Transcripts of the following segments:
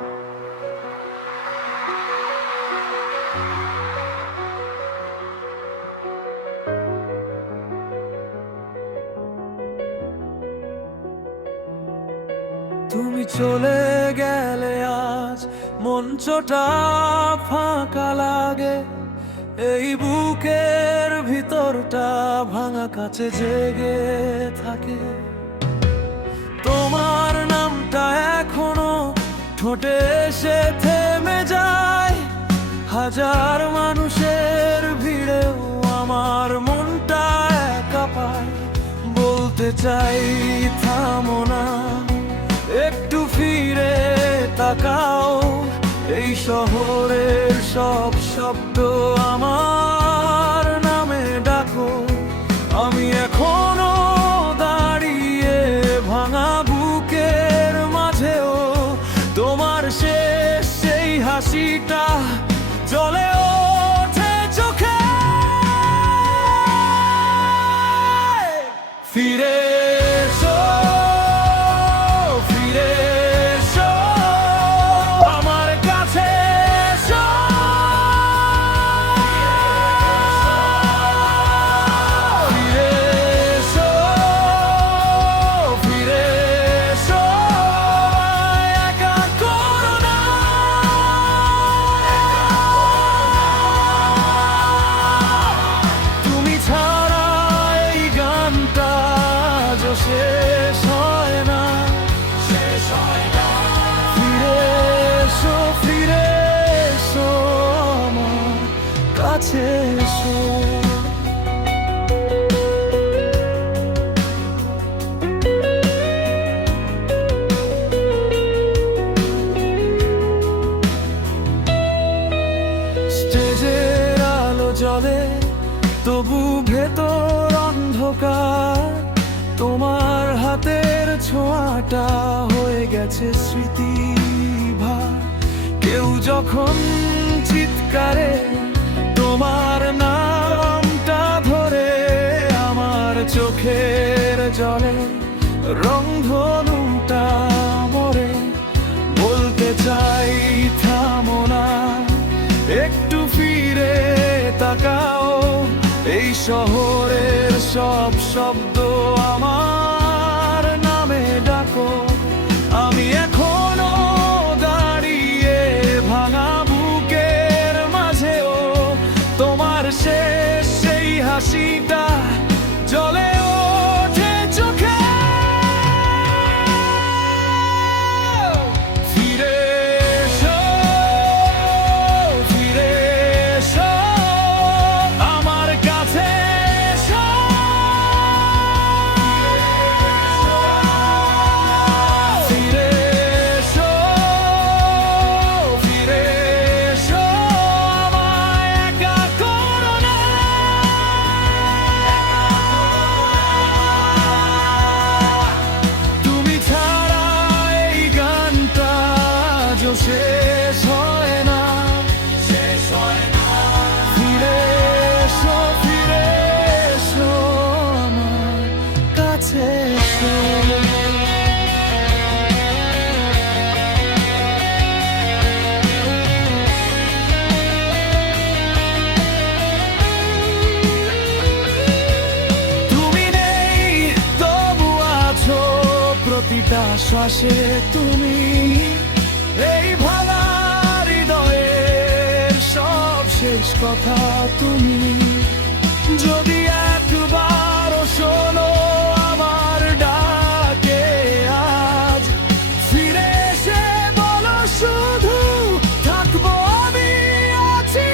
তুমি চলে গেলে আজ মঞ্চটা ফাঁকা লাগে, এই বুকের ভিতরটা ভাঙা কাছে জেগে থাকে। তোমার নামটা এখনো ঠোঁটে এসে থেমে যায়, হাজার মানুষের ভিড়েও আমার মনটা একা পায়। বলতে চাই থামো না, একটু ফিরে তাকাও, এই শহরের সব শব্দ আমার নামে ডাকো। আমি এখনো দাঁড়িয়ে ভাঙা বুকের মাঝেও, তোমার শেষ সেই হাসিটা জ্বলে ওঠে চোখে। ফিরে এসো, ফিরে এসো, আমার কাছে এসো। ফিরে এসো, ফিরে এসো, একা করো না। তুমি ছাড়া এই গানটা শেষ হয় না, শেষ হয় না। ফিরে এসো, ফিরে এসো, আমার কাছে এসো। স্টেজের আলো জ্বলে, তবু ভেতর অন্ধকার। তোমার হাতের ছোঁয়াটা হয়ে গেছে স্মৃতি ভার। কেউ যখন চিৎকারে তোমার নামটা ধরে, আমার চোখের জলে রংধনুটা মরে। বলতে চাই থামো না, একটু ফিরে তাকাও, এই শহরের সব শব্দ আমার নামে ডাকো। আমি এখনো দাঁড়িয়ে ভাঙা বুকের মাঝেও, তোমার শেষ সেই হাসিটা জ্বলে ওঠে চোখে। ফিরে এসো, ফিরে এসো, আমার কাছে এসো। ফিরে এসো, ফিরে এসো, আমায় একা করো না। তুমি ছাড়া এই গানটা শেষ হয় না, শেষ হয় না। ফিরে এসো, ফিরে এসো, আমার কাছে এসো। তুমি নেই তবু আছো প্রতিটা শ্বাসে তুমি, এই ভাঙা হৃদয়ের সব শেষ কথা তুমি। যদি একবারও শোনো আমার ডাকে আজ, ফিরে এসে বলো শুধু থাকবো আমি আছি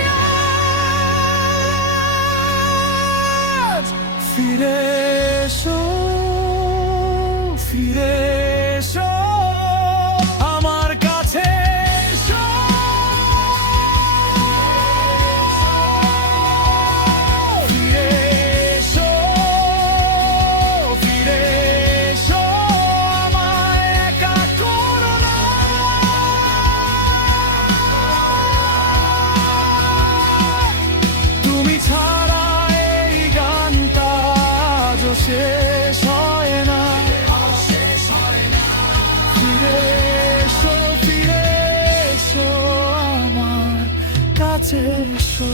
আজ। ফিরে এসো, ফিরে এসো, আমার কাছে এসো। কাছে এসো।